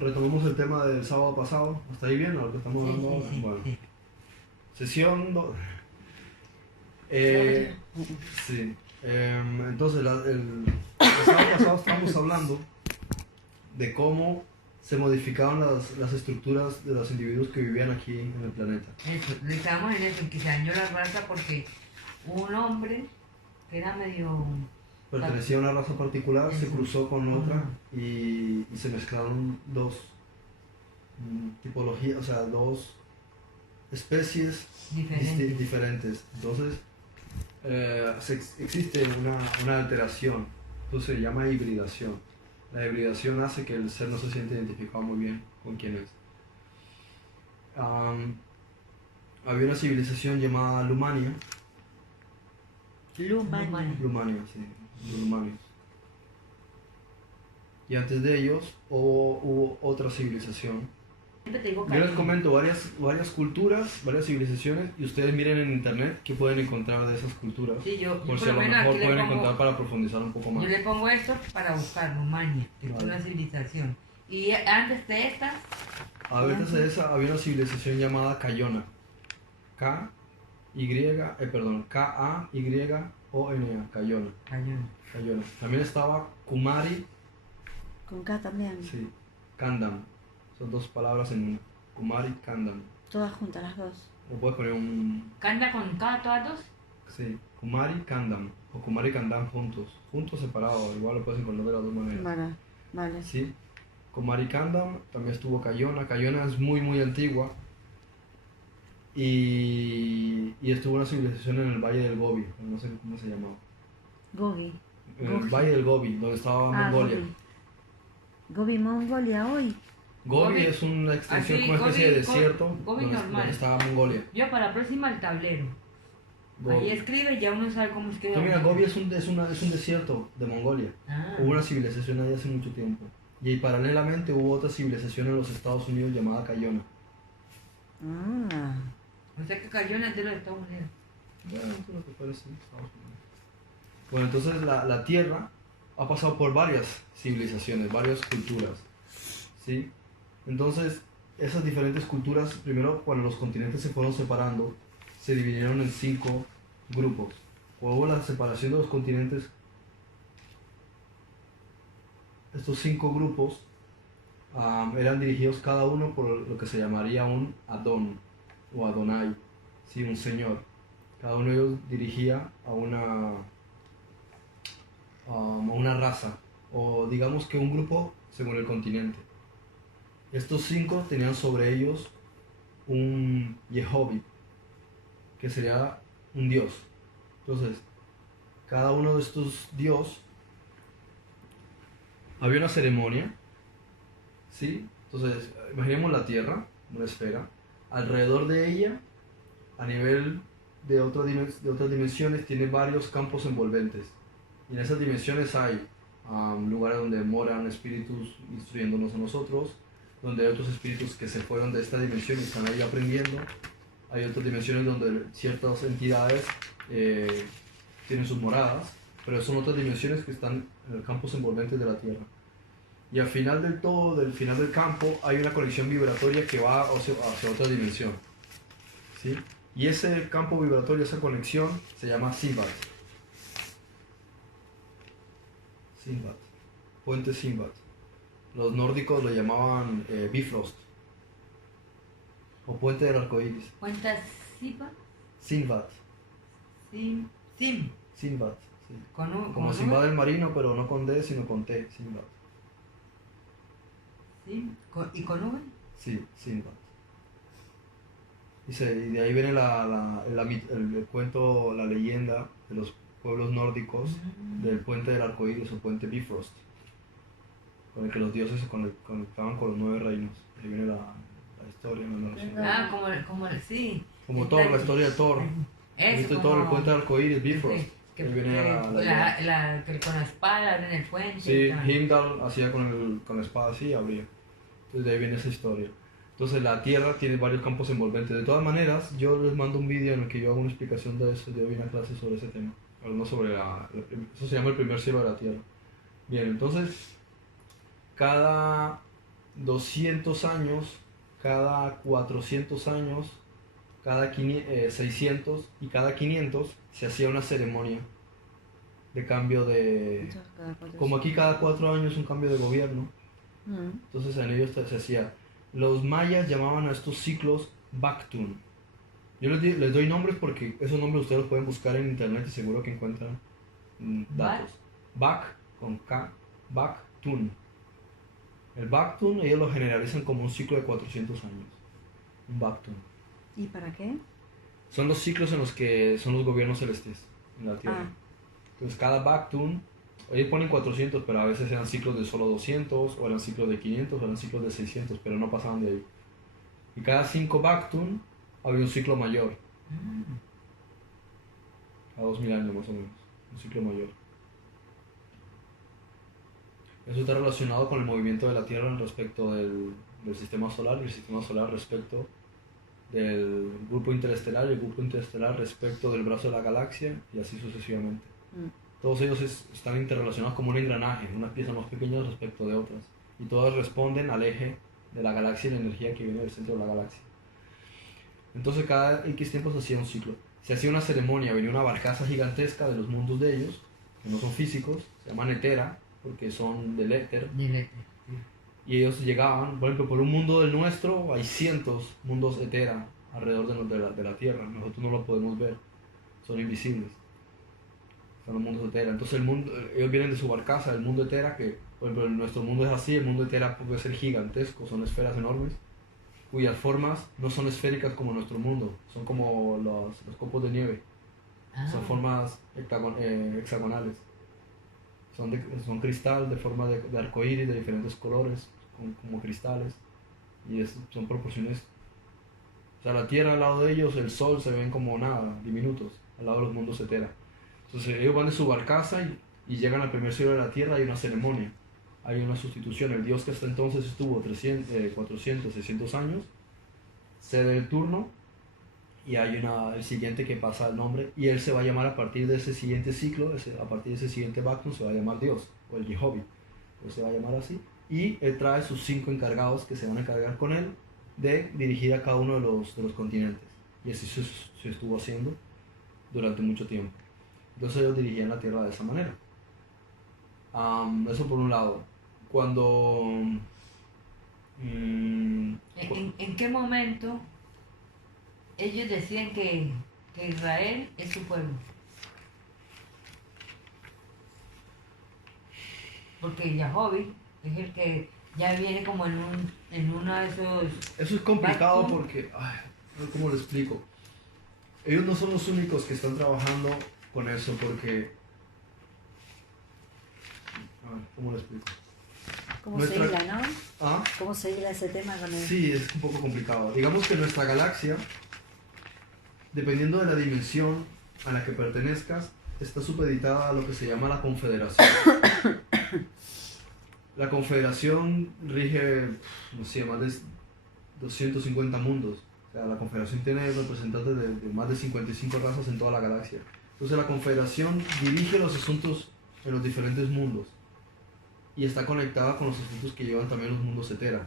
Retomamos el tema del sábado pasado. ¿Hasta ahí bien? ¿A lo que estamos Sí, hablando sí, ahora? sí, Bueno, sí. sesión. Sí. Entonces, el sábado pasado estábamos hablando de cómo se modificaban las estructuras de los individuos que vivían aquí en el planeta. Eso, estábamos en eso, en que se dañó la raza porque un hombre que era medio... Pertenecía a una raza particular, se Eso. cruzó con otra Ajá. y se mezclaron dos tipologías, o sea, dos especies Diferente. diferentes. Entonces, existe una alteración, entonces se llama hibridación. La hibridación hace que el ser no se siente identificado muy bien con quién es. Había una civilización llamada Lumania. Lumania, sí, los Lumanios. Y antes de ellos hubo otra civilización. Siempre te digo Yo les cariño. comento varias culturas, varias civilizaciones, y ustedes miren en internet qué pueden encontrar de esas culturas. Sí, yo Por si por a lo lo menos mejor aquí le pueden pongo... encontrar para profundizar un poco más. Yo le pongo esto para buscar Rumania, que es Vale. una civilización. Y antes de esta... Antes de esa había una civilización llamada Cayona. K-A-Y-O-N-A, Cayona. Cayona. También estaba Kumari, Con K también. sí, Kandam. Son dos palabras en una. Kumari, Kandam. Todas juntas las dos. O puedes poner un... ¿Canta con K todas dos? Sí, Kumari, Kandam. O Kumari, Kandam juntos. Juntos, separados. Igual lo puedes encontrar de las dos maneras. Vale, vale. Sí. Kumari, Kandam. También estuvo Cayona. Cayona es muy, muy antigua. Y estuvo una civilización en el Valle del Gobi. No sé cómo se llamaba. Gobi. En el Gobi. Valle del Gobi, donde estaba Mongolia. Gobi. Gobi, Mongolia hoy. Gobi Gobi. es una extensión, Así, como una especie de Gobi, desierto Gobi donde normal. estaba Mongolia. Yo para la próxima el tablero. Gobi. Ahí escribe y ya uno sabe cómo escribe. Pues mira, Gobi es un desierto de Mongolia. Ah. Hubo una civilización ahí hace mucho tiempo. Y paralelamente hubo otra civilización en los Estados Unidos llamada Cayona. Ah. O sea que cayó en el de los Estados Unidos. Bueno, eso es lo que parece Estados Unidos. Bueno, entonces la Tierra ha pasado por varias civilizaciones, varias culturas. ¿Sí? Entonces, esas diferentes culturas, primero cuando los continentes se fueron separando, se dividieron en 5 grupos. Cuando hubo la separación de los continentes, estos 5 grupos eran dirigidos cada uno por lo que se llamaría un Adón o Adonai, ¿sí? Un señor. Cada uno de ellos dirigía a una raza, o digamos que un grupo según el continente. Estos 5 tenían sobre ellos un Yehovi, que sería un dios. Entonces, cada uno de estos dioses había una ceremonia, ¿sí? Entonces, imaginemos la Tierra, una esfera, alrededor de ella, a nivel de otras dimensiones, tiene varios campos envolventes. Y en esas dimensiones hay lugares donde moran espíritus instruyéndonos a nosotros, donde hay otros espíritus que se fueron de esta dimensión y están ahí aprendiendo. Hay otras dimensiones donde ciertas entidades tienen sus moradas, pero son otras dimensiones que están en los campos envolventes de la Tierra. Y al final del todo, del final del campo, hay una conexión vibratoria que va hacia otra dimensión. ¿Sí? Y ese campo vibratorio, esa conexión, se llama Sinbad. Sinbad. Puente Sinbad. Los nórdicos lo llamaban Bifrost. O puente del arcoíris. ¿Cuentas Sipa? Sinbad. Sim. Sinbad. Sí. Como ¿Con Sinbad el marino, pero no con D, sino con T. Sinbad. Sim. ¿Y con V? Sí, Sinbad. Y de ahí viene el cuento, la leyenda de los pueblos nórdicos del puente del arcoíris o puente Bifrost, con el que los dioses se conectaban con los 9 reinos. Ahí viene la historia, no lo sé. Sí. Como Thor, la historia de Thor. ¿Viste Eso, Thor, el puente del arcoíris, Bifrost? Sí, que, Ahí viene que con la espada en el puente. Sí, Heimdall hacía con la espada así y abría. Entonces de ahí viene esa historia. Entonces la Tierra tiene varios campos envolventes. De todas maneras, yo les mando un vídeo en el que yo hago una explicación de eso. Yo vi una clase sobre ese tema. Hablando sobre eso se llama el primer cielo de la Tierra. Bien, entonces cada 200 años, cada 400 años, cada 600 y cada 500 se hacía una ceremonia de cambio de... Entonces, cada cuatro Como aquí siglos. cada 4 años un cambio de gobierno, Mm. entonces en ellos se hacía. Los mayas llamaban a estos ciclos Baktun. Yo les doy nombres porque esos nombres ustedes los pueden buscar en internet y seguro que encuentran datos. Bak con K, Baktun. El Baktun ellos lo generalizan como un ciclo de 400 años. Un Baktun. ¿Y para qué? Son los ciclos en los que son los gobiernos celestes en la Tierra. Ah. Entonces cada Baktun, ellos ponen 400, pero a veces eran ciclos de solo 200, o eran ciclos de 500, o eran ciclos de 600, pero no pasaban de ahí. Y cada 5 Baktun había un ciclo mayor, a 2000 años más o menos, un ciclo mayor. Eso está relacionado con el movimiento de la Tierra respecto del sistema solar, y el sistema solar respecto del grupo interestelar, y el grupo interestelar respecto del brazo de la galaxia, y así sucesivamente. Mm. Todos ellos están interrelacionados como un engranaje, unas piezas más pequeñas respecto de otras, y todas responden al eje de la galaxia y la energía que viene del centro de la galaxia. Entonces cada X tiempo se hacía un ciclo. Se hacía una ceremonia, venía una barcaza gigantesca de los mundos de ellos, que no son físicos, se llaman Etera, porque son del éter, Del éter. y ellos llegaban, por ejemplo, por un mundo del nuestro hay cientos mundos Etera alrededor de la Tierra, nosotros no lo podemos ver, son invisibles, son los mundos Etera. Entonces ellos vienen de su barcaza, el mundo Etera, que por ejemplo nuestro mundo es así, el mundo Etera puede ser gigantesco, son esferas enormes, cuyas formas no son esféricas como nuestro mundo, son como los copos de nieve, son formas hexagonales. Son cristal de forma de arcoíris de diferentes colores, como cristales, y son proporciones. O sea, la Tierra al lado de ellos, el Sol se ven como nada, diminutos, al lado de los mundos Etera. Entonces ellos van de su barcaza y llegan al primer cielo de la Tierra, hay una ceremonia, hay una sustitución. El Dios que hasta entonces estuvo 400, 600 años, cede el turno y hay el siguiente que pasa el nombre y él se va a llamar a partir de ese siguiente ciclo, a partir de ese siguiente Baktun se va a llamar Dios o el Jehová, pues se va a llamar así, y él trae sus 5 encargados que se van a encargar con él de dirigir a cada uno de los continentes, y así se estuvo haciendo durante mucho tiempo. Entonces ellos dirigían la tierra de esa manera. Eso por un lado. Cuando ¿En qué momento ellos decían que Israel es su pueblo? Porque Jacobi es el que ya viene como en uno de esos... Eso es complicado Baktun. porque, ¿cómo lo explico? Ellos no son los únicos que están trabajando con eso porque... ¿Cómo lo explico? ¿Cómo se hila, no? ¿Ah? ¿Cómo se hila ese tema con el... Sí, es un poco complicado. Digamos que nuestra galaxia, dependiendo de la dimensión a la que pertenezcas, está supeditada a lo que se llama la Confederación. La Confederación rige, no sé, más de 250 mundos. O sea, la Confederación tiene representantes de más de 55 razas en toda la galaxia. Entonces la Confederación dirige los asuntos en los diferentes mundos y está conectada con los asuntos que llevan también los mundos Etera.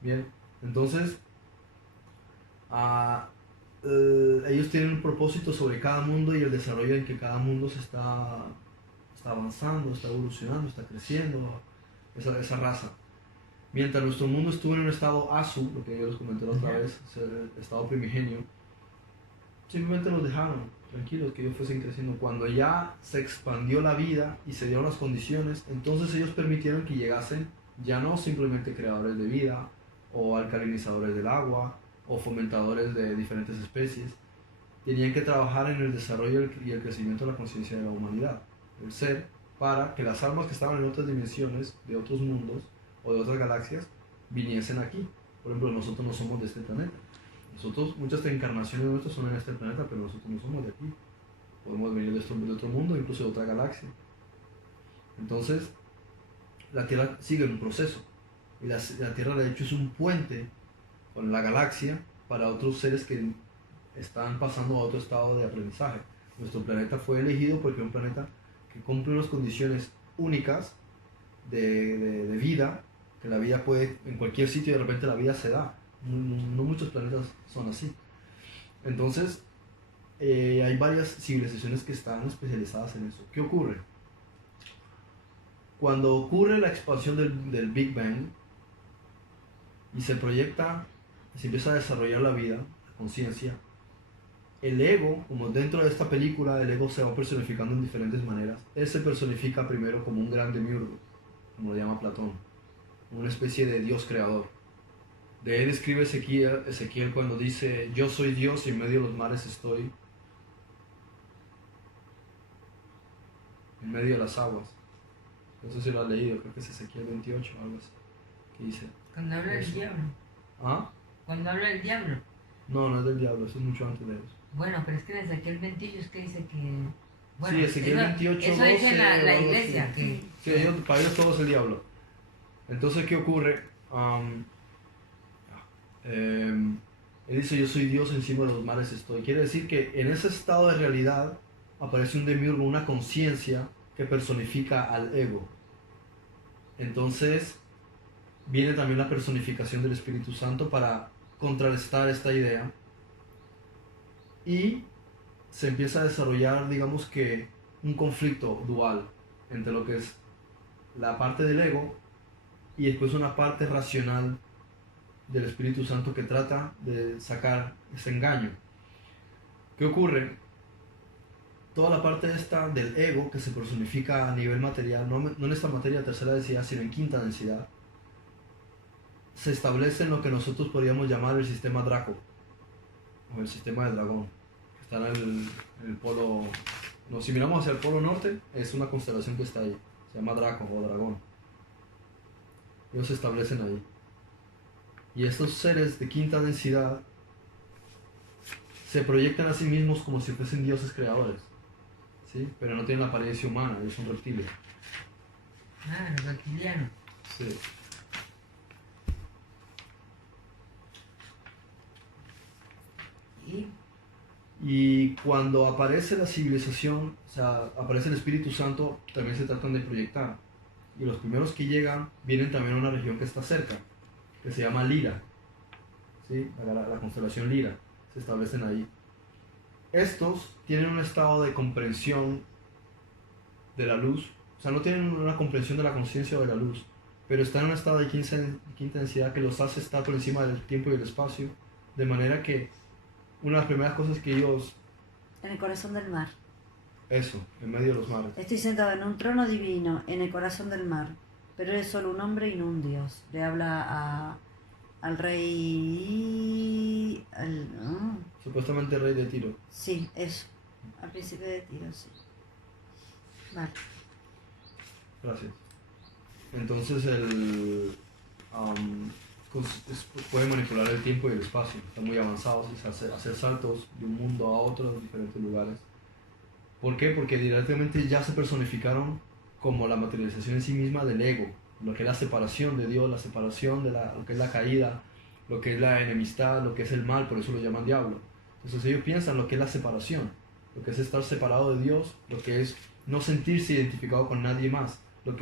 Bien, entonces ellos tienen un propósito sobre cada mundo y el desarrollo en que cada mundo está avanzando, está evolucionando, está creciendo, esa raza. Mientras nuestro mundo estuvo en un estado Asu, lo que yo les comenté la otra vez, el estado primigenio, simplemente los dejaron tranquilos, que ellos fuesen creciendo. Cuando ya se expandió la vida y se dieron las condiciones, entonces ellos permitieron que llegasen ya no simplemente creadores de vida, o alcalinizadores del agua, o fomentadores de diferentes especies. Tenían que trabajar en el desarrollo y el crecimiento de la conciencia de la humanidad, el ser, para que las almas que estaban en otras dimensiones, de otros mundos, o de otras galaxias, viniesen aquí. Por ejemplo, nosotros no somos de este planeta. Nosotros, muchas encarnaciones nuestras son en este planeta, pero nosotros no somos de aquí. Podemos venir de otro mundo, incluso de otra galaxia. Entonces, la Tierra sigue en un proceso. Y la Tierra, de hecho, es un puente con la galaxia para otros seres que están pasando a otro estado de aprendizaje. Nuestro planeta fue elegido porque es un planeta que cumple unas condiciones únicas de vida que la vida puede, en cualquier sitio de repente la vida se da. No muchos planetas son así. Entonces, hay varias civilizaciones que están especializadas en eso. ¿Qué ocurre? Cuando ocurre la expansión del Big Bang y se proyecta, se empieza a desarrollar la vida, la conciencia, el ego, como dentro de esta película, el ego se va personificando en diferentes maneras. Él se personifica primero como un gran demiurgo, como lo llama Platón, una especie de Dios creador. De él escribe Ezequiel cuando dice: yo soy Dios y en medio de los mares estoy, en medio de las aguas. No sé si lo has leído, creo que es Ezequiel 28 o algo así, que dice Cuando habla del eso. diablo. ¿Ah? Cuando habla del diablo. No es del diablo, eso es mucho antes de eso. Bueno, pero es que en Ezequiel 28 es que dice que... Bueno, Sí, Ezequiel 28, eso dice 12, la o algo iglesia, así. que... Sí, para ellos todo es el diablo. Entonces, ¿qué ocurre? Él dice: yo soy Dios, encima de los mares estoy. Quiere decir que en ese estado de realidad aparece un demiurgo, una conciencia que personifica al ego. Entonces viene también la personificación del Espíritu Santo para contrarrestar esta idea, y se empieza a desarrollar, digamos que, un conflicto dual entre lo que es la parte del ego y después una parte racional del Espíritu Santo que trata de sacar ese engaño. ¿Qué ocurre? Toda la parte esta del ego, que se personifica a nivel material, no en esta materia de tercera densidad, sino en quinta densidad, se establece en lo que nosotros podríamos llamar el sistema Draco, o el sistema del dragón, que está en el polo... No, si miramos hacia el polo norte, es una constelación que está ahí, se llama Draco o dragón. Ellos se establecen ahí. Y estos seres de quinta densidad se proyectan a sí mismos como si fuesen dioses creadores, ¿sí? Pero no tienen la apariencia humana, ellos son reptiles. Ah, los reptilianos. Sí. Y cuando aparece la civilización, o sea, aparece el Espíritu Santo, también se tratan de proyectar. Y los primeros que llegan vienen también a una región que está cerca, que se llama Lira, ¿sí? La constelación Lira, se establecen ahí. Estos tienen un estado de comprensión de la luz, o sea, no tienen una comprensión de la conciencia o de la luz, pero están en un estado de quinta densidad que los hace estar por encima del tiempo y del espacio, de manera que una de las primeras cosas que ellos... En el corazón del mar. Eso, en medio de los mares. Estoy sentado en un trono divino, en el corazón del mar, pero eres solo un hombre y no un dios. Le habla al rey... ¿no? Supuestamente rey de Tiro. Sí, eso. Al principio de Tiro, sí. Vale. Gracias. Entonces puede manipular el tiempo y el espacio. Están muy avanzados, hacer saltos de un mundo a otro en diferentes lugares. ¿Por qué? Porque directamente ya se personificaron como la materialización en sí misma del ego, lo que es la separación de Dios, la separación de lo que es la caída, lo que es la enemistad, lo que es el mal, por eso lo llaman diablo. Entonces ellos piensan lo que es la separación, lo que es estar separado de Dios, lo que es no sentirse identificado con nadie más, o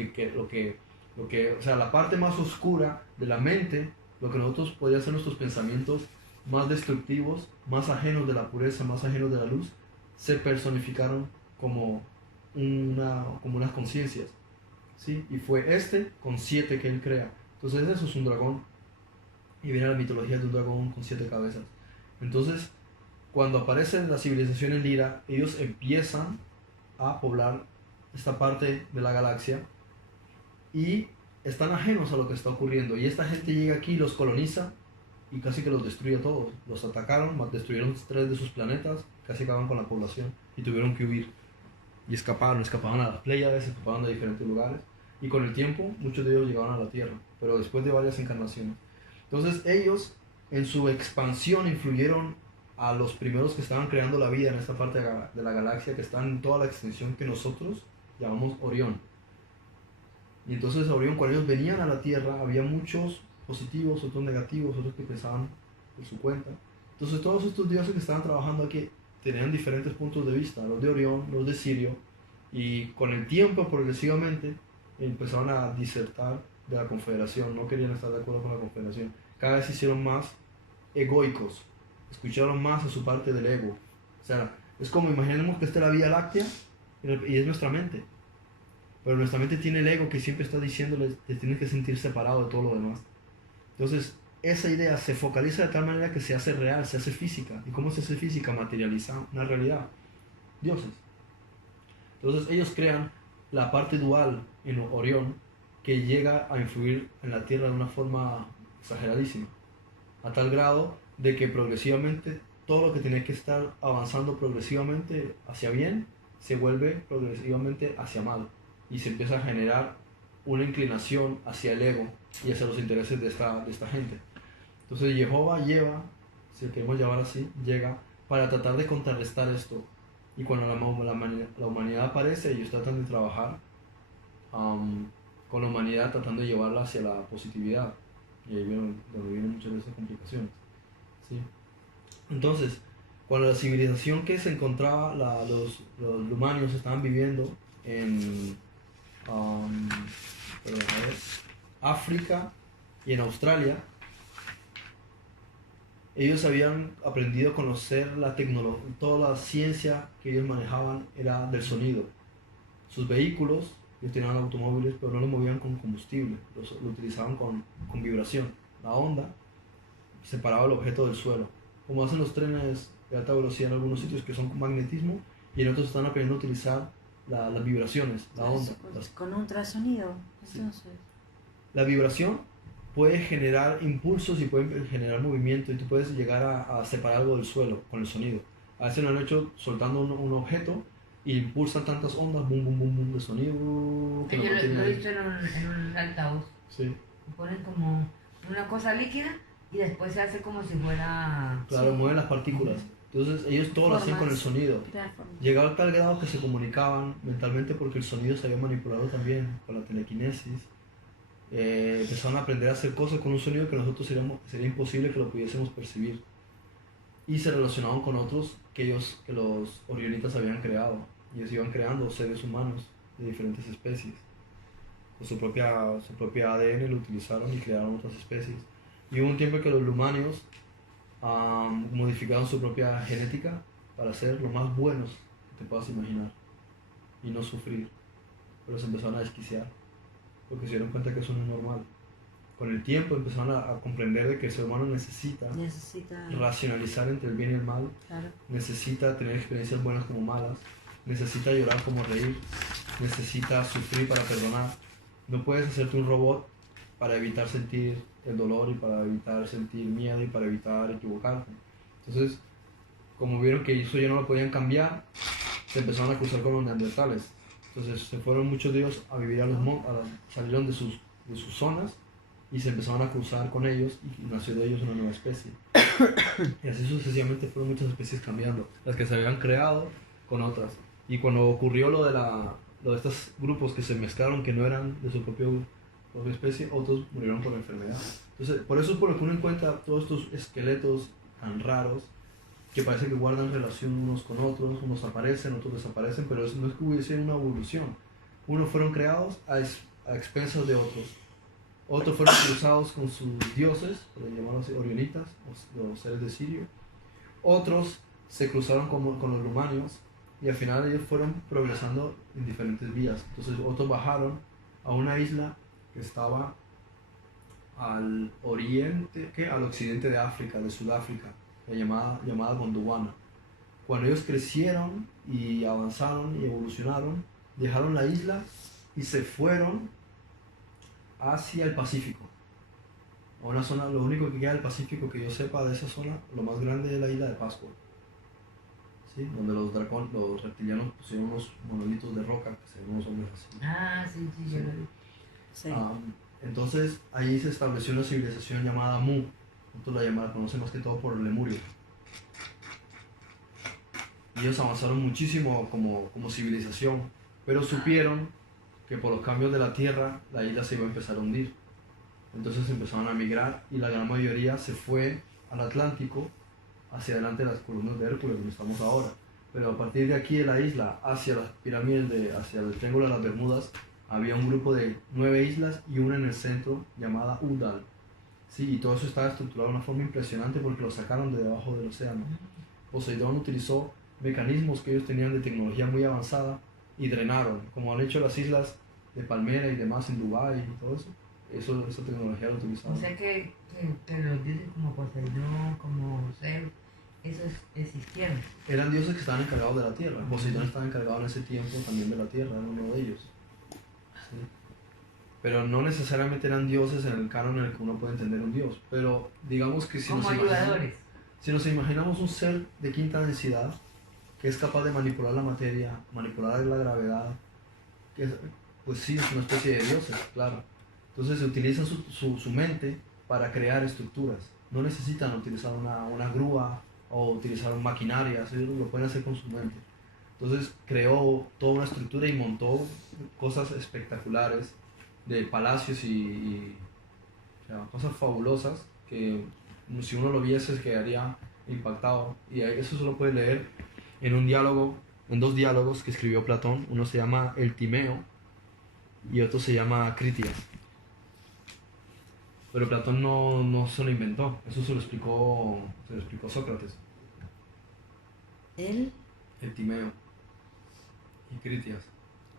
sea, la parte más oscura de la mente, lo que nosotros podría ser nuestros pensamientos más destructivos, más ajenos de la pureza, más ajenos de la luz, se personificaron como unas conciencias, ¿sí? Y fue con 7 que él crea. Entonces eso es un dragón, y viene la mitología de un dragón con 7 cabezas. Entonces, cuando aparece la civilización en Lira, ellos empiezan a poblar esta parte de la galaxia y están ajenos a lo que está ocurriendo, y esta gente llega aquí, los coloniza y casi que los destruye a todos. Los atacaron, destruyeron 3 de sus planetas, casi acaban con la población y tuvieron que huir y escapaban a las Pléyades, escapaban de diferentes lugares, y con el tiempo muchos de ellos llegaron a la Tierra, pero después de varias encarnaciones. Entonces ellos en su expansión influyeron a los primeros que estaban creando la vida en esta parte de la galaxia, que están en toda la extensión que nosotros llamamos Orión. Y entonces a Orión, cuando ellos venían a la Tierra, había muchos positivos, otros negativos, otros que pensaban por su cuenta. Entonces todos estos dioses que estaban trabajando aquí tenían diferentes puntos de vista, los de Orión, los de Sirio, y con el tiempo progresivamente empezaron a disertar de la Confederación, no querían estar de acuerdo con la Confederación. Cada vez se hicieron más egoicos, escucharon más a su parte del ego. O sea, es como imaginemos que esta es la Vía Láctea y es nuestra mente. Pero nuestra mente tiene el ego que siempre está diciéndole que tienes que sentir separado de todo lo demás. Entonces, esa idea se focaliza de tal manera que se hace real, se hace física. ¿Y cómo se hace física? Materializa una realidad. Dioses. Entonces, ellos crean la parte dual en Orión que llega a influir en la Tierra de una forma exageradísima. A tal grado de que progresivamente todo lo que tenía que estar avanzando progresivamente hacia bien se vuelve progresivamente hacia mal. Y se empieza a generar una inclinación hacia el ego y hacia los intereses de esta gente. Entonces Jehová lleva, si lo queremos llamar así, llega para tratar de contrarrestar esto. Y cuando la humanidad aparece, ellos tratan de trabajar con la humanidad, tratando de llevarla hacia la positividad. Y ahí donde vienen muchas de esas complicaciones. ¿Sí? Entonces, cuando la civilización que se encontraba, los lumanios estaban viviendo en África y en Australia, ellos habían aprendido a conocer la tecnología, toda la ciencia que ellos manejaban era del sonido. Sus vehículos, ellos tenían automóviles, pero no los movían con combustible, lo utilizaban con vibración. La onda separaba el objeto del suelo, como hacen los trenes de alta velocidad en algunos sitios que son con magnetismo, y en otros están aprendiendo a utilizar las vibraciones, la onda. Con ultrasonido, entonces. Sí. La vibración puede generar impulsos y puede generar movimiento, y tú puedes llegar a separar algo del suelo con el sonido. A veces lo han hecho soltando un objeto y impulsan tantas ondas, boom, boom, boom, boom, de sonido. Que yo lo he visto en un altavoz. Sí. Ponen como una cosa líquida y después se hace como si fuera... Claro, mueven las partículas. Entonces ellos todo lo hacían con el sonido. Llegaba a tal grado que se comunicaban mentalmente porque el sonido se había manipulado también con la telequinesis. Empezaron a aprender a hacer cosas con un sonido que nosotros sería imposible que lo pudiésemos percibir. Y se relacionaban con otros que los orionitas habían creado. Y ellos iban creando seres humanos de diferentes especies. Con su propia ADN lo utilizaron y crearon otras especies. Y hubo un tiempo que los lumanios modificaron su propia genética para ser lo más buenos que te puedas imaginar y no sufrir, pero se empezaron a desquiciar porque se dieron cuenta que eso no es normal. Con el tiempo empezaron a comprender de que el ser humano necesita racionalizar entre el bien y el mal, claro. Necesita tener experiencias buenas como malas, necesita llorar como reír, necesita sufrir para perdonar. No puedes hacerte un robot para evitar sentir el dolor y para evitar sentir miedo y para evitar equivocarte. Entonces, como vieron que eso ya no lo podían cambiar, se empezaron a cruzar con los neandertales. Entonces se fueron muchos de ellos a vivir salieron de sus zonas y se empezaron a cruzar con ellos y nació de ellos una nueva especie. Y así sucesivamente fueron muchas especies cambiando, las que se habían creado con otras. Y cuando ocurrió lo de estos grupos que se mezclaron, que no eran de su propia especie, otros murieron por enfermedad. Entonces, por eso es por lo que uno encuentra todos estos esqueletos tan raros que parece que guardan relación unos con otros, unos aparecen, otros desaparecen, pero no es que hubiese una evolución. Unos fueron creados a expensas de otros. Otros fueron cruzados con sus dioses, por llamarlos así, orionitas, los seres de Sirio. Otros se cruzaron con los rumanios y al final ellos fueron progresando en diferentes vías. Entonces otros bajaron a una isla que estaba al occidente de África, de Sudáfrica, llamada Gondwana. Cuando ellos crecieron y avanzaron y evolucionaron, dejaron la isla y se fueron hacia el Pacífico. A una zona, lo único que queda del Pacífico que yo sepa de esa zona, lo más grande es la isla de Pascua. ¿Sí? Donde los reptilianos pusieron unos monolitos de roca, que se ven unos hombres así. Ah, sí, yo lo vi. Sí. Entonces ahí se estableció una civilización llamada Mu. Nosotros la conocemos más que todo por Lemurio. Y ellos avanzaron muchísimo como civilización, pero supieron que por los cambios de la tierra la isla se iba a empezar a hundir. Entonces empezaron a migrar y la gran mayoría se fue al Atlántico, hacia adelante de las columnas de Hércules, donde estamos ahora. Pero a partir de aquí de la isla hacia las pirámides, hacia el Triángulo de las Bermudas, había un grupo de 9 islas y una en el centro llamada Udal. Sí, y todo eso estaba estructurado de una forma impresionante porque lo sacaron de debajo del océano. Poseidón utilizó mecanismos que ellos tenían de tecnología muy avanzada y drenaron, como han hecho las islas de Palmera y demás en Dubái y todo eso. Esa tecnología la utilizaron. O sea que los dioses como Poseidón, como Zeus, esos existieron. Eran dioses que estaban encargados de la tierra. Poseidón estaba encargado en ese tiempo también de la tierra, era uno de ellos. ¿Sí? Pero no necesariamente eran dioses en el canon en el que uno puede entender un dios. Pero digamos que Como ayudadores. si nos imaginamos un ser de quinta densidad que es capaz de manipular la materia, manipular la gravedad, pues sí, es una especie de dioses, claro. Entonces utilizan su mente para crear estructuras. No necesitan utilizar una grúa o utilizar maquinarias, ellos lo pueden hacer con su mente. Entonces creó toda una estructura y montó cosas espectaculares de palacios o sea, cosas fabulosas que si uno lo viese se quedaría impactado. Y eso se lo puede leer en 2 diálogos que escribió Platón. Uno se llama El Timeo y otro se llama Critias. Pero Platón no se lo inventó, eso se lo explicó Sócrates. El El Timeo y Critias.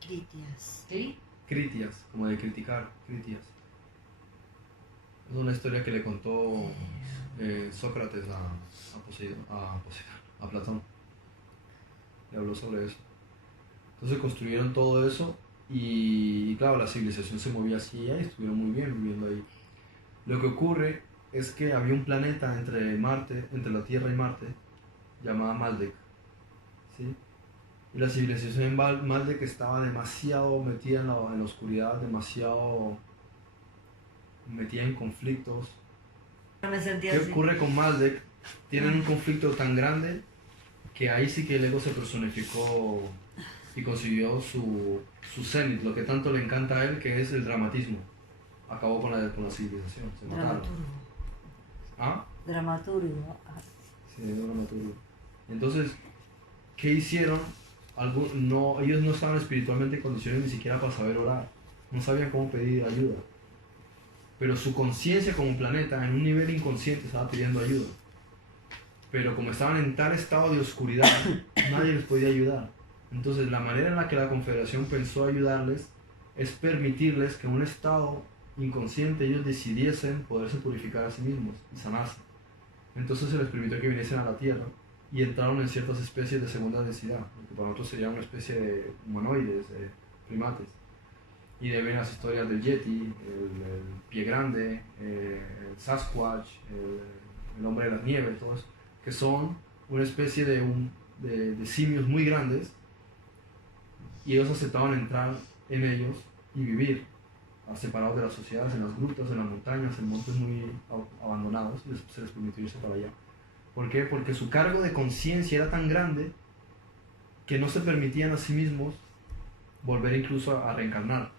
Critias. ¿Sí? Critias, como de criticar, Critias. Es una historia que le contó Sócrates a Platón. Le habló sobre eso. Entonces construyeron todo eso y claro, la civilización se movía así y estuvieron muy bien viviendo ahí. Lo que ocurre es que había un planeta entre la Tierra y Marte, llamada Maldek. ¿Sí? Y la civilización en Maldek estaba demasiado metida en la oscuridad, demasiado metida en conflictos. Me sentía ¿Qué así. ocurre con Maldek? Tienen un conflicto tan grande que ahí sí que el ego se personificó y consiguió su cenit, lo que tanto le encanta a él, que es el dramatismo. Acabó con la civilización, se mataron. Dramaturgo. ¿Ah? Dramaturgo. Sí, es dramaturgo. Entonces, ¿qué hicieron? Ellos no estaban espiritualmente en condiciones ni siquiera para saber orar. No sabían cómo pedir ayuda. Pero su conciencia como planeta, en un nivel inconsciente, estaba pidiendo ayuda. Pero como estaban en tal estado de oscuridad, nadie les podía ayudar. Entonces, la manera en la que la Confederación pensó ayudarles es permitirles que en un estado inconsciente ellos decidiesen poderse purificar a sí mismos y sanarse. Entonces se les permitió que viniesen a la Tierra y entraron en ciertas especies de segunda densidad, lo que para nosotros sería una especie de humanoides, primates. Y de ver las historias del Yeti, el pie grande, el Sasquatch, el hombre de las nieves, todo eso, que son una especie de simios muy grandes, y ellos aceptaban entrar en ellos y vivir separados de las sociedades, en las grutas, en las montañas, en montes muy abandonados, y se les permitió irse para allá. ¿Por qué? Porque su cargo de conciencia era tan grande que no se permitían a sí mismos volver incluso a reencarnar.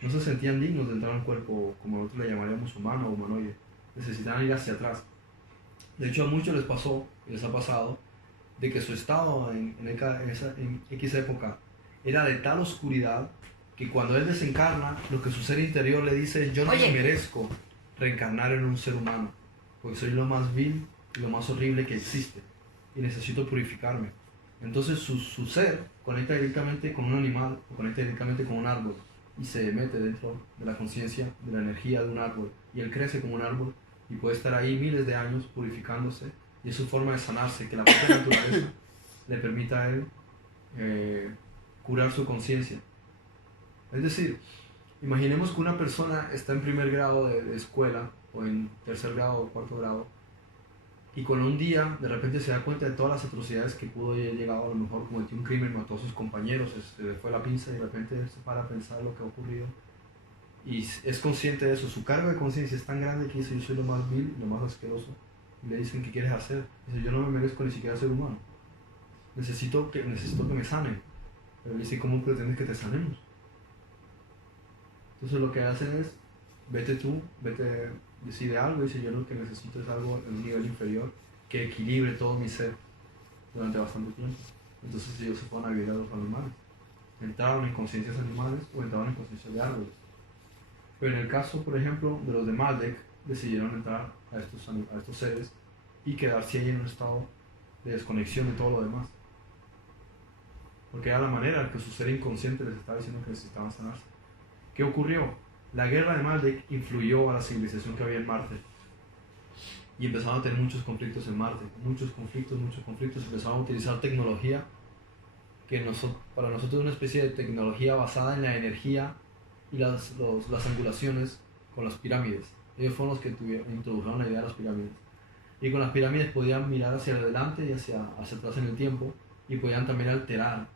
No se sentían dignos de entrar a un cuerpo, como nosotros le llamaríamos humano o humanoide. Necesitaban ir hacia atrás. De hecho, a muchos les pasó, y les ha pasado, de que su estado en X época era de tal oscuridad que cuando él desencarna, lo que su ser interior le dice es: yo no me merezco reencarnar en un ser humano, porque soy lo más vil y lo más horrible que existe, y necesito purificarme. Entonces su ser conecta directamente con un animal, o conecta directamente con un árbol, y se mete dentro de la conciencia, de la energía de un árbol, y él crece como un árbol, y puede estar ahí miles de años purificándose, y es su forma de sanarse, que la propia naturaleza le permita a él curar su conciencia. Es decir, imaginemos que una persona está en primer grado de escuela, o en tercer grado o cuarto grado, y con un día de repente se da cuenta de todas las atrocidades que pudo haber llegado. A lo mejor cometió un crimen, mató a sus compañeros, se le fue la pinza, y de repente se para a pensar lo que ha ocurrido y es consciente de eso. Su cargo de conciencia es tan grande que dice: yo soy lo más vil, lo más asqueroso. Y le dicen: ¿qué quieres hacer? Dice: yo no me merezco ni siquiera ser humano, necesito que me sanen. Pero dice: ¿cómo pretendes que te sanemos? Entonces lo que hacen es: decide algo. Y dice: yo lo que necesito es algo en un nivel inferior que equilibre todo mi ser durante bastante tiempo. Entonces ellos se ponen a vivir a los animales. entraban en conciencias animales o entraban en conciencias de árboles. Pero en el caso, por ejemplo, de los de Maldek, decidieron entrar a estos seres y quedarse ahí en un estado de desconexión de todo lo demás. Porque era la manera en que su ser inconsciente les estaba diciendo que necesitaban sanarse. ¿Qué ocurrió? La guerra de Maldek influyó a la civilización que había en Marte. Y empezaron a tener muchos conflictos en Marte. Muchos conflictos. Empezaron a utilizar tecnología que para nosotros es una especie de tecnología basada en la energía y las angulaciones con las pirámides. Ellos fueron los que introdujeron la idea de las pirámides. Y con las pirámides podían mirar hacia adelante y hacia atrás en el tiempo, y podían también alterar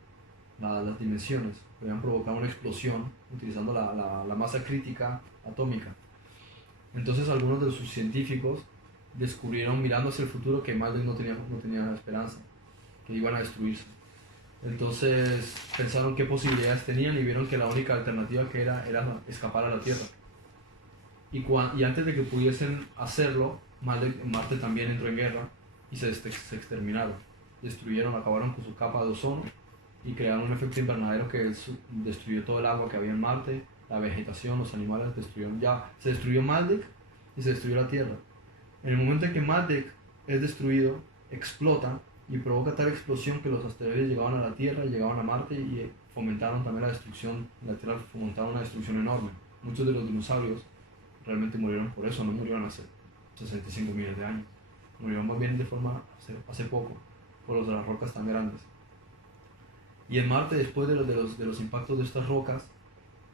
las dimensiones, podían provocar una explosión utilizando la masa crítica atómica. Entonces algunos de sus científicos descubrieron, mirando hacia el futuro, que Maldek no tenía esperanza, que iban a destruirse. Entonces pensaron qué posibilidades tenían y vieron que la única alternativa que era escapar a la Tierra. Y antes de que pudiesen hacerlo, Marte también entró en guerra y se exterminaron. Destruyeron, acabaron con su capa de ozono y crearon un efecto invernadero que destruyó todo el agua que había en Marte, la vegetación, los animales se destruyó Maldek y se destruyó la Tierra. En el momento en que Maldek es destruido, explota y provoca tal explosión que los asteroides llegaban a la Tierra y llegaban a Marte y fomentaron también la destrucción. La Tierra fomentaron una destrucción enorme. Muchos de los dinosaurios realmente murieron por eso, no murieron hace 65 millones de años. Murieron más bien de forma hace poco, por las rocas tan grandes. Y en Marte, después de los impactos de estas rocas,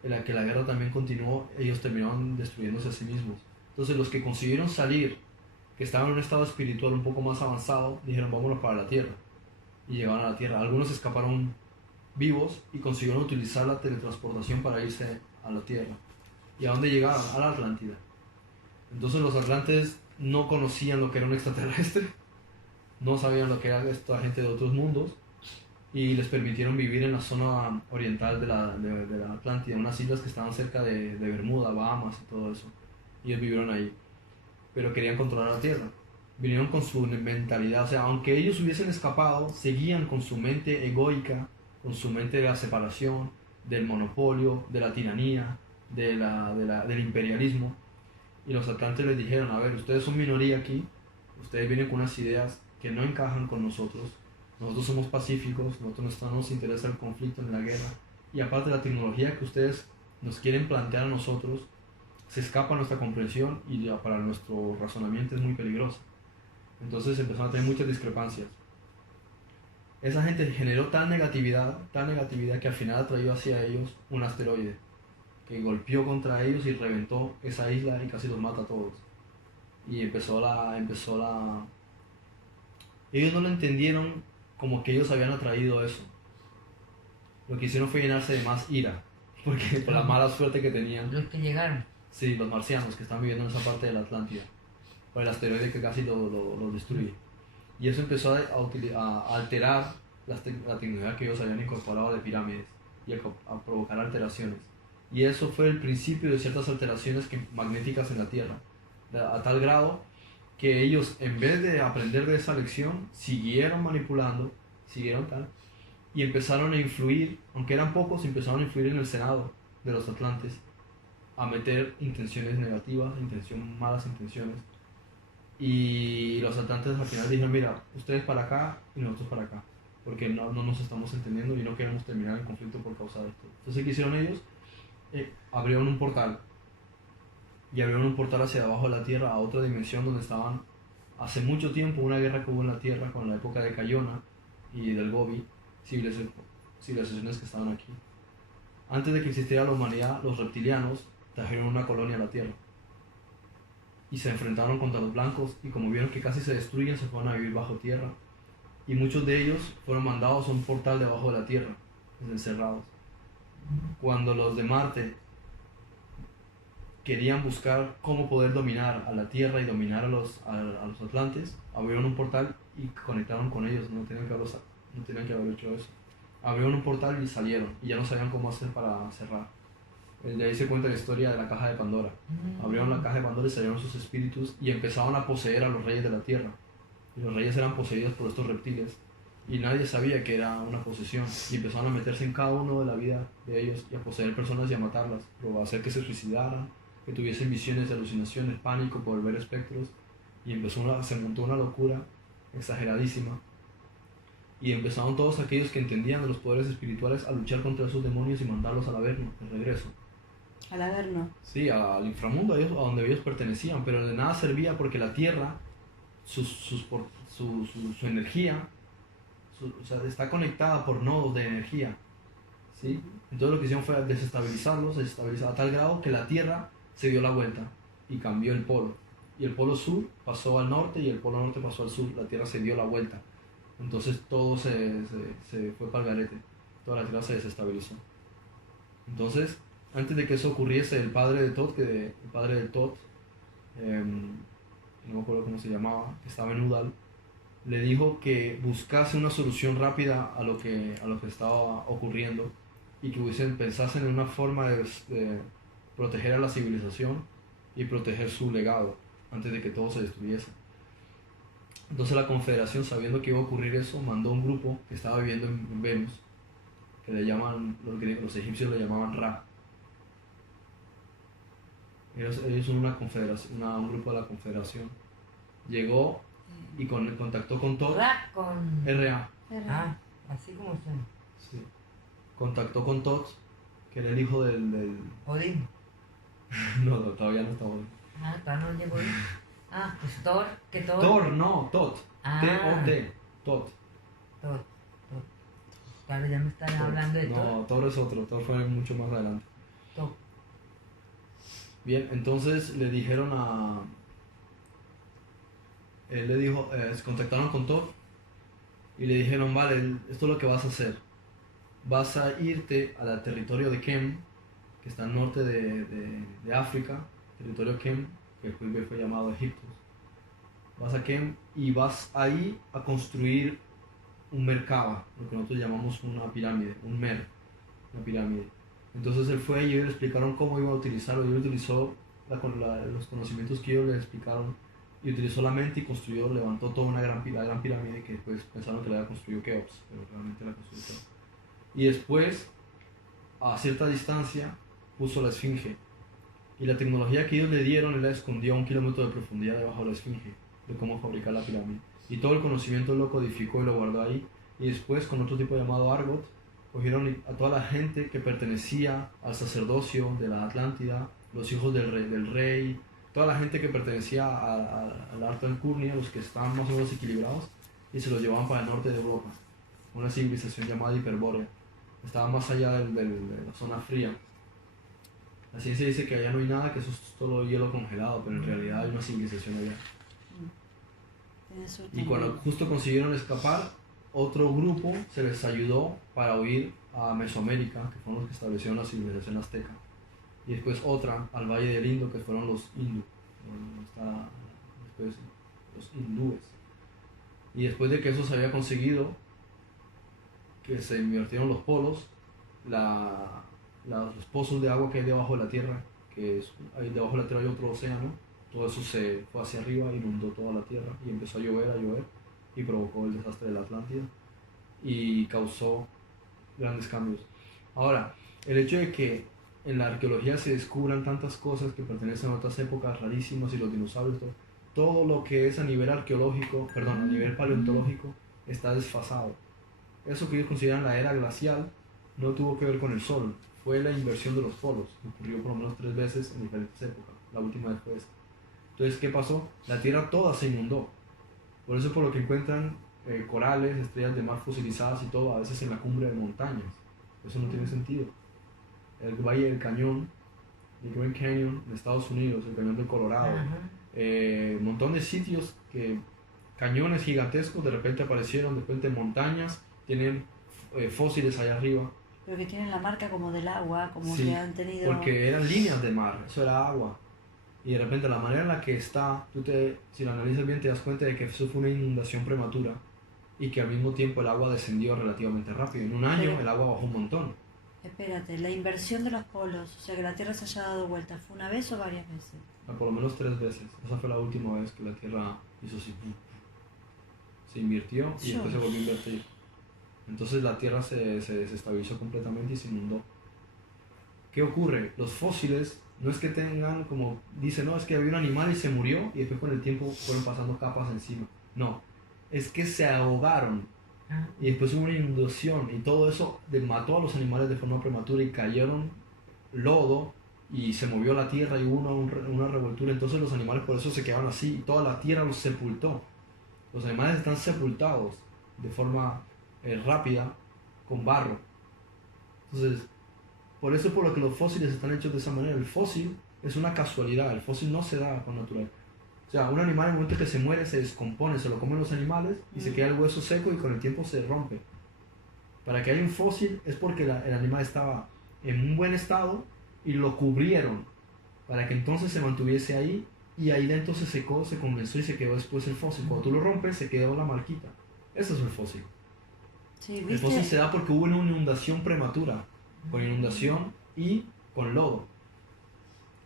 en la que la guerra también continuó, ellos terminaron destruyéndose a sí mismos. Entonces los que consiguieron salir, que estaban en un estado espiritual un poco más avanzado, dijeron vámonos para la Tierra. Y llegaron a la Tierra. Algunos escaparon vivos y consiguieron utilizar la teletransportación para irse a la Tierra. ¿Y a dónde llegaron? A la Atlántida. Entonces los atlantes no conocían lo que era un extraterrestre, no sabían lo que era esta gente de otros mundos, y les permitieron vivir en la zona oriental de la Atlántida, unas islas que estaban cerca de Bermuda, Bahamas y todo eso. Y ellos vivieron ahí, pero querían controlar la Tierra. Vinieron con su mentalidad, o sea, aunque ellos hubiesen escapado, seguían con su mente egoica, con su mente de la separación, del monopolio, de la tiranía, del imperialismo. Y los atlantes les dijeron, a ver, ustedes son minoría aquí, ustedes vienen con unas ideas que no encajan con nosotros somos pacíficos, nosotros no nos interesa el conflicto ni la guerra, y aparte la tecnología que ustedes nos quieren plantear a nosotros se escapa a nuestra comprensión y ya para nuestro razonamiento es muy peligrosa. Entonces empezaron a tener muchas discrepancias. Esa gente generó tal negatividad que al final atrayó hacia ellos un asteroide que golpeó contra ellos y reventó esa isla y casi los mata a todos. Y ellos no lo entendieron como que ellos habían atraído eso. Lo que hicieron fue llenarse de más ira, porque por la mala suerte que tenían. Los que llegaron. Sí, los marcianos que están viviendo en esa parte de la Atlántida, por el asteroide que casi lo destruye. Y eso empezó a alterar la tecnología que ellos habían incorporado de pirámides y a provocar alteraciones. Y eso fue el principio de ciertas alteraciones magnéticas en la Tierra, a tal grado que ellos, en vez de aprender de esa lección, siguieron manipulando, y empezaron a influir, aunque eran pocos, empezaron a influir en el Senado de los Atlantes, a meter intenciones negativas, malas intenciones. Y los atlantes al final dijeron, mira, ustedes para acá y nosotros para acá, porque no nos estamos entendiendo y no queremos terminar el conflicto por causa de esto. Entonces, ¿qué hicieron ellos? Abrieron un portal. Y abrieron un portal hacia abajo de la Tierra, a otra dimensión donde estaban hace mucho tiempo, una guerra que hubo en la Tierra con la época de Cayona y del Gobi, civilizaciones que estaban aquí. Antes de que existiera la humanidad, los reptilianos trajeron una colonia a la Tierra y se enfrentaron contra los blancos, y como vieron que casi se destruyen, se fueron a vivir bajo tierra, y muchos de ellos fueron mandados a un portal debajo de la Tierra, encerrados. Cuando los de Marte querían buscar cómo poder dominar a la Tierra y dominar a los atlantes, abrieron un portal y conectaron con ellos. No tenían que haber hecho eso. Abrieron un portal y salieron, y ya no sabían cómo hacer para cerrar. De ahí se cuenta la historia de la caja de Pandora. Abrieron la caja de Pandora y salieron sus espíritus y empezaron a poseer a los reyes de la Tierra. Y los reyes eran poseídos por estos reptiles y nadie sabía que era una posesión, y empezaron a meterse en cada uno de la vida de ellos y a poseer personas y a matarlas, o a hacer que se suicidaran, que tuviesen visiones, alucinaciones, pánico por ver espectros, y se montó una locura exageradísima, y empezaron todos aquellos que entendían de los poderes espirituales a luchar contra esos demonios y mandarlos al Averno, de regreso. Al Averno. Sí, al inframundo, a donde ellos pertenecían, pero de nada servía porque la tierra, su energía, o sea, está conectada por nodos de energía, ¿sí? Entonces lo que hicieron fue desestabilizarlos, a tal grado que la tierra se dio la vuelta y cambió el polo. Y el polo sur pasó al norte y el polo norte pasó al sur, la tierra se dio la vuelta. Entonces todo se fue para el garete, toda la tierra se desestabilizó. Entonces, antes de que eso ocurriese, el padre de Tot, no me acuerdo cómo se llamaba, que estaba en Udal, le dijo que buscase una solución rápida a lo que estaba ocurriendo y que pensasen en una forma de proteger a la civilización y proteger su legado antes de que todo se destruyese. Entonces la Confederación, sabiendo que iba a ocurrir eso, mandó un grupo que estaba viviendo en Venus, que le llaman, los egipcios le llamaban Ra. Ellos son una confederación, un grupo de la Confederación. Llegó y contactó con Tot. Ra con... R.A. Ah, así como suena. Sí. Contactó con Tot, que era el hijo del... Odín. No, todavía no está Odín. Ah, todavía no llegó Odín. Ah, pues Thor, ¿qué Thor? Thor, no, Tot. Ah. T-O-T. Tot. Thor. Claro, ya me están hablando de Thor. No, Thor es otro. Thor fue mucho más adelante. Thor. Bien, entonces le dijeron él le dijo, se contactaron con Thor y le dijeron, vale, esto es lo que vas a hacer. Vas a irte al territorio de Kem, que está al norte de África, territorio Kem, que fue llamado Egipto. Vas a Kem y vas ahí a construir un Merkaba, lo que nosotros llamamos una pirámide, una pirámide. Entonces él fue y ellos le explicaron cómo iba a utilizarlo, y él utilizó los conocimientos que ellos le explicaron y utilizó la mente y levantó toda la gran pirámide que después pensaron que la había construido Keops, pero realmente la construyó Keops. Y después, a cierta distancia, puso la esfinge. Y la tecnología que ellos le dieron, él la escondió a 1 kilómetro de profundidad debajo de la esfinge, de cómo fabricar la pirámide. Y todo el conocimiento lo codificó y lo guardó ahí. Y después, con otro tipo llamado Argot, cogieron a toda la gente que pertenecía al sacerdocio de la Atlántida, los hijos del rey, toda la gente que pertenecía al Arto Alcurnia, los que estaban más o menos equilibrados, y se los llevaban para el norte de Europa, una civilización llamada Hiperbórea. Estaba más allá de la zona fría. La ciencia dice que allá no hay nada, que eso es todo hielo congelado, pero en realidad hay una civilización allá. Y cuando justo consiguieron escapar, otro grupo se les ayudó para huir a Mesoamérica, que fueron los que establecieron la civilización azteca. Y después otra al Valle del Indo, que fueron los hindú, después los hindúes. Y después de que eso se había conseguido, que se invirtieron los polos, los pozos de agua que hay debajo de la tierra, ahí debajo de la tierra hay otro océano, todo eso se fue hacia arriba, inundó toda la tierra y empezó a llover, y provocó el desastre de la Atlántida y causó grandes cambios. Ahora, el hecho de que en la arqueología se descubran tantas cosas que pertenecen a otras épocas rarísimas y los dinosaurios, todo lo que es a nivel arqueológico, a nivel paleontológico, está desfasado. Eso que ellos consideran la era glacial no tuvo que ver con el Sol, fue la inversión de los polos, que ocurrió por lo menos 3 veces en diferentes épocas, la última vez fue esta. Entonces, ¿qué pasó? La Tierra toda se inundó. Por eso por lo que encuentran corales, estrellas de mar fosilizadas y todo, a veces en la cumbre de montañas. Eso no tiene sentido. El Valle del Cañón, el Grand Canyon en Estados Unidos, el Cañón del Colorado, un montón de sitios cañones gigantescos de repente aparecieron, de repente montañas, tienen fósiles allá arriba. Pero que tienen la marca como del agua, como Sí, que han tenido... porque eran líneas de mar, eso era agua. Y de repente la manera en la que está, si lo analizas bien te das cuenta de que eso fue una inundación prematura y que al mismo tiempo el agua descendió relativamente rápido. En un año el agua bajó un montón. Espérate, la inversión de los polos, o sea que la Tierra se haya dado vuelta, ¿fue una vez o varias veces? Por lo menos 3 veces. Esa fue la última vez que la Tierra hizo así. Se invirtió y después se volvió a invertir. Entonces la Tierra se desestabilizó completamente y se inundó. ¿Qué ocurre? Los fósiles no es que tengan como, dicen, no, es que había un animal y se murió y después con el tiempo fueron pasando capas encima. No, es que se ahogaron Ah, y después hubo una inundación y todo eso mató a los animales de forma prematura y cayeron lodo y se movió la tierra y hubo una revoltura. Entonces los animales por eso se quedaron así y toda la tierra los sepultó. Los animales están sepultados de forma rápida con barro. Entonces, por eso es por lo que los fósiles están hechos de esa manera. El fósil es una casualidad, el fósil no se da con natural. O sea, un animal en el momento que se muere se descompone, se lo comen los animales y se queda el hueso seco y con el tiempo se rompe. Para que haya un fósil es porque el animal estaba en un buen estado y lo cubrieron para que entonces se mantuviese ahí y ahí dentro se secó, se condensó y se quedó después el fósil. Cuando tú lo rompes se quedó la marquita. Eso es el fósil. Sí, El fósil se ¿viste? da porque hubo una inundación prematura, con inundación y con lodo,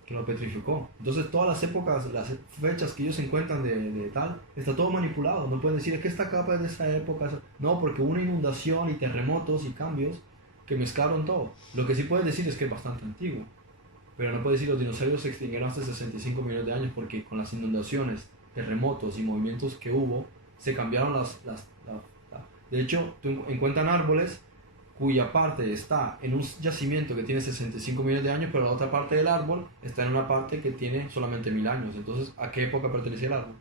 que lo petrificó. Entonces todas las épocas, las fechas que ellos encuentran de tal, está todo manipulado. No pueden decir, es que esta capa es de esa época. No, porque hubo una inundación y terremotos y cambios que mezclaron todo. Lo que sí puedes decir es que es bastante antiguo. Pero no puedes decir los dinosaurios se extinguieron hace 65 millones de años porque con las inundaciones, terremotos y movimientos que hubo, se cambiaron de hecho, tú encuentran árboles cuya parte está en un yacimiento que tiene 65 millones de años, pero la otra parte del árbol está en una parte que tiene solamente 1000 años. Entonces, ¿a qué época pertenecía el árbol?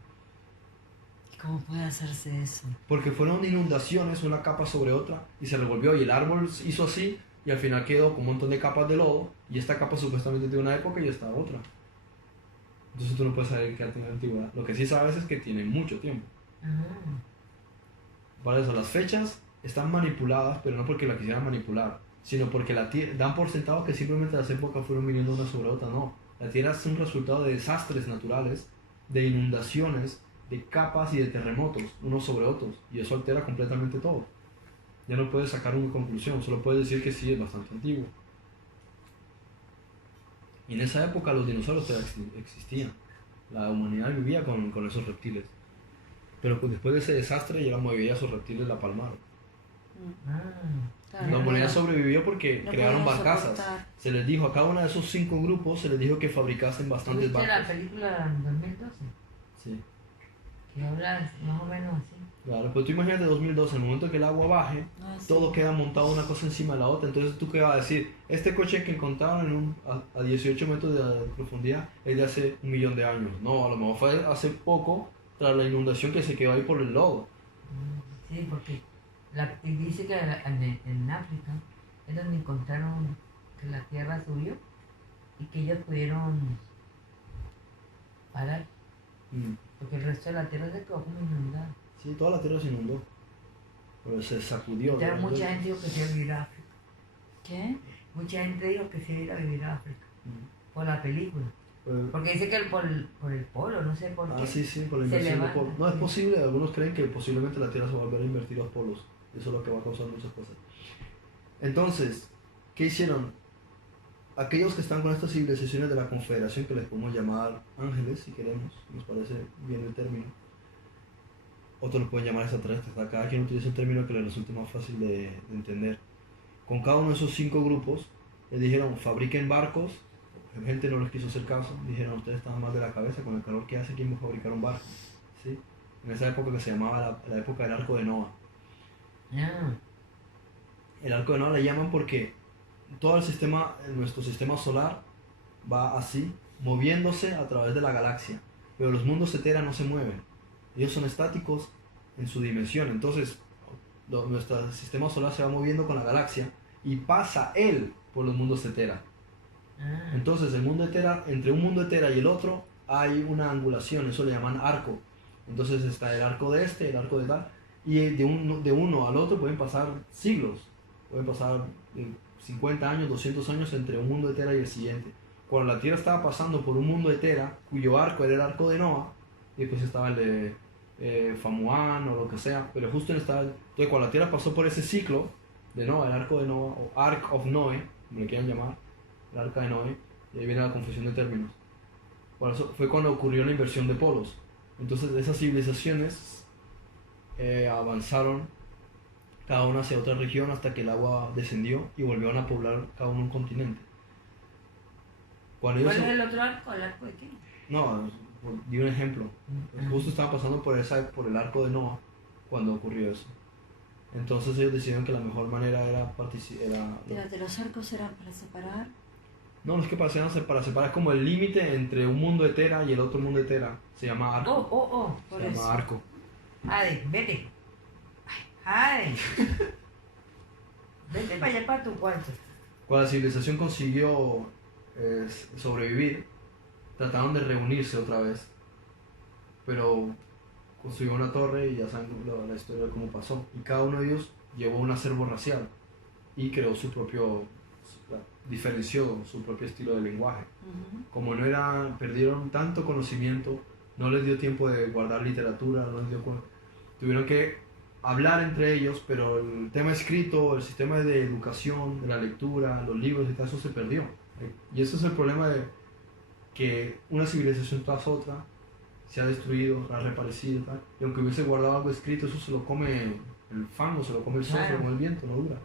¿Cómo puede hacerse eso? Porque fueron inundaciones una capa sobre otra y se revolvió y el árbol hizo así y al final quedó con un montón de capas de lodo y esta capa supuestamente tiene una época y esta otra. Entonces tú no puedes saber qué tiene antigüedad. Lo que sí sabes es que tiene mucho tiempo. ah. Para eso las fechas están manipuladas, pero no porque la quisieran manipular, sino porque dan por sentado que simplemente las épocas fueron viniendo una sobre otra. No, la Tierra es un resultado de desastres naturales, de inundaciones, de capas y de terremotos, unos sobre otros, y eso altera completamente todo. Ya no puedes sacar una conclusión, solo puedes decir que sí es bastante antiguo. Y en esa época los dinosaurios todavía existían. La humanidad vivía con esos reptiles. Pero pues después de ese desastre ya la mayoría de esos reptiles la palmaron. Ah, Claro, La no humanidad podían- sobrevivió porque no crearon podían barcazas. soportar. Se les dijo a cada uno de esos 5 grupos, se les dijo que fabricasen ¿Tú bastantes viste la barcos. película 2012? Sí, Que habla más o menos así. claro. Pero tú imagínate 2012, en el momento que el agua baje, Ah, sí. todo queda montado una cosa encima de la otra. Entonces tú qué vas a decir, este coche que encontraron a 18 metros de profundidad es de hace 1 millón de años. No, a lo mejor fue hace poco, tras la inundación que se quedó ahí por el lodo. Sí, porque y dice que en África es donde encontraron que la tierra subió y que ellos pudieron parar, Mm. porque el resto de la tierra se quedó como inundada. Sí, toda la tierra se inundó. Pero se sacudió. Ya ¿no? mucha gente dijo que se iba a vivir a África. ¿Qué? Mucha gente dijo que se iba a ir a vivir a África Mm. por la película. Pues, Porque dice que por el polo, no sé por qué. sí, sí, por la Se inversión de levanta. polos. No es posible, algunos creen que posiblemente la Tierra se va a volver a invertir los polos. Eso es lo que va a causar muchas cosas. Entonces, ¿qué hicieron? Aquellos que están con estas civilizaciones de la Confederación, que les podemos llamar ángeles, si queremos, nos parece bien el término. Otros los pueden llamar extraterrestres. Cada quien utiliza un término que les resulte más fácil de entender. Con cada uno de esos 5 grupos, les dijeron, fabriquen barcos. La gente no les quiso hacer caso. Dijeron, ustedes están mal de la cabeza con el calor que hace, ¿quién va a fabricar un barco? ¿Sí? En esa época que se llamaba la época del arco de Noah. Ah, El arco de Noah le llaman porque todo el sistema, nuestro sistema solar, va así, moviéndose a través de la galaxia. Pero los mundos etera no se mueven. Ellos son estáticos en su dimensión. Entonces, nuestro sistema solar se va moviendo con la galaxia y pasa él por los mundos etera. ah. Entonces, el mundo etera, entre un mundo etera y el otro, hay una angulación, eso le llaman arco. Entonces está el arco de este, el arco de tal, y de uno al otro pueden pasar siglos, pueden pasar 50 años, 200 años entre un mundo etera y el siguiente. Cuando la Tierra estaba pasando por un mundo etera, cuyo arco era el arco de Noah, y después estaba el de Famuán o lo que sea, pero justo entonces cuando la Tierra pasó por ese ciclo de Noah, el arco de Noah, o Ark of Noé, como le quieran llamar, el arca de Noé, y ahí viene la confusión de términos. Por eso fue cuando ocurrió la inversión de polos. Entonces esas civilizaciones avanzaron cada uno hacia otra región hasta que el agua descendió y volvieron a poblar cada uno un continente. Cuando ellos ¿Cuál es se- el otro arco? ¿El arco de qué? No, di un ejemplo. Justo estaban pasando por el arco de Noah cuando ocurrió eso. Entonces ellos decidieron que la mejor manera era participar. Espérate, los arcos eran para separar. No, no es que para separar como el límite entre un mundo de Tera y el otro mundo de Tera. Se llama arco. Por Se eso. llama arco. Ade, vete. Ade. Vete para allá para tu cuarto. Cuando la civilización consiguió sobrevivir, trataron de reunirse otra vez. Pero construyó una torre y ya saben la historia de cómo pasó. Y cada uno de ellos llevó un acervo racial y creó diferenció su propio estilo de lenguaje. Ujú. Como no eran, perdieron tanto conocimiento, no les dio tiempo de guardar literatura, tuvieron que hablar entre ellos, pero el tema escrito, el sistema de educación, de la lectura, los libros y todo eso se perdió. Y ese es el problema de que una civilización tras otra se ha destruido, ha reaparecido, tal, y aunque hubiese guardado algo escrito, eso se lo come el fango, se lo come el sol, se Claro. lo come el viento, no dura.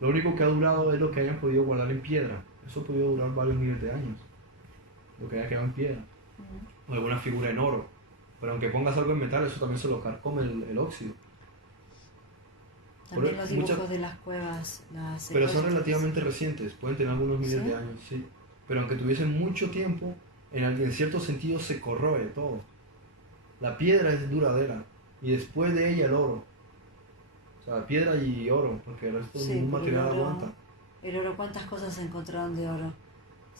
Lo único que ha durado es lo que hayan podido guardar en piedra. Eso ha podido durar varios miles de años. Lo que haya quedado en piedra. Ujú. O alguna figura en oro. Pero aunque pongas algo en metal, eso también se lo carcome el óxido. También Por- los dibujos muchas- de las cuevas, las Pero son secuestros. relativamente recientes. Pueden tener algunos miles ¿Sí? de años, sí. Pero aunque tuviesen mucho tiempo, en cierto sentido se corroe todo. La piedra es duradera. Y después de ella el oro. O sea, piedra y oro, porque el resto Sí, ningún pero el material oro- aguanta. El oro, ¿cuántas cosas se encontraron de oro?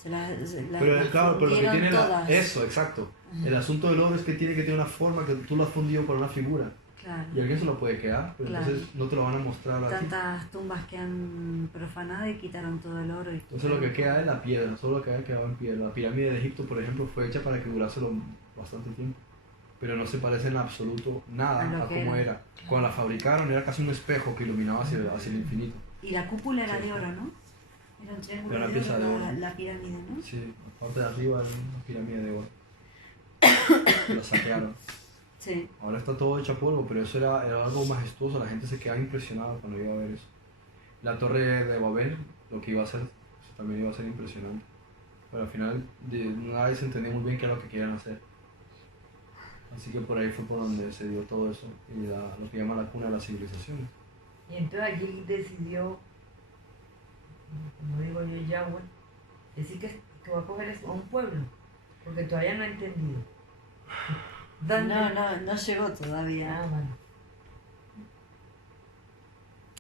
Pero las claro, pero lo que fundieron tiene todas. eso, exacto. Ujú. El asunto del oro es que tiene que tener una forma que tú lo has fundido por una figura. Claro. Y alguien se lo puede quedar, pero Claro. entonces no te lo van a mostrar a ti. Tantas tumbas que han profanado y quitaron todo el oro. Entonces lo que queda es la piedra, solo lo que haya quedado en piedra. La pirámide de Egipto, por ejemplo, fue hecha para que durase bastante tiempo. Pero no se parece en absoluto nada A a, lo que cómo era. era. Cuando la fabricaron era casi un espejo que iluminaba hacia el infinito. Y la cúpula era Sí. de oro, ¿no? Era un triángulo Era una de pieza oro, de oro. la pirámide, ¿no? Sí, la parte de arriba era una pirámide de oro. Que la saquearon. Sí. Ahora está todo hecho a polvo, pero eso era algo majestuoso, la gente se quedaba impresionada cuando iba a ver eso. La torre de Babel, lo que iba a hacer, eso también iba a ser impresionante. Pero al final nadie se entendía muy bien qué era lo que querían hacer. Así que por ahí fue por donde se dio todo eso, y lo que llaman la cuna de la civilización. Y entonces allí decidió, como digo yo, Yahweh, decir que va a coger a un pueblo, porque todavía no ha entendido. ¿Dónde? No llegó todavía. Ah, bueno.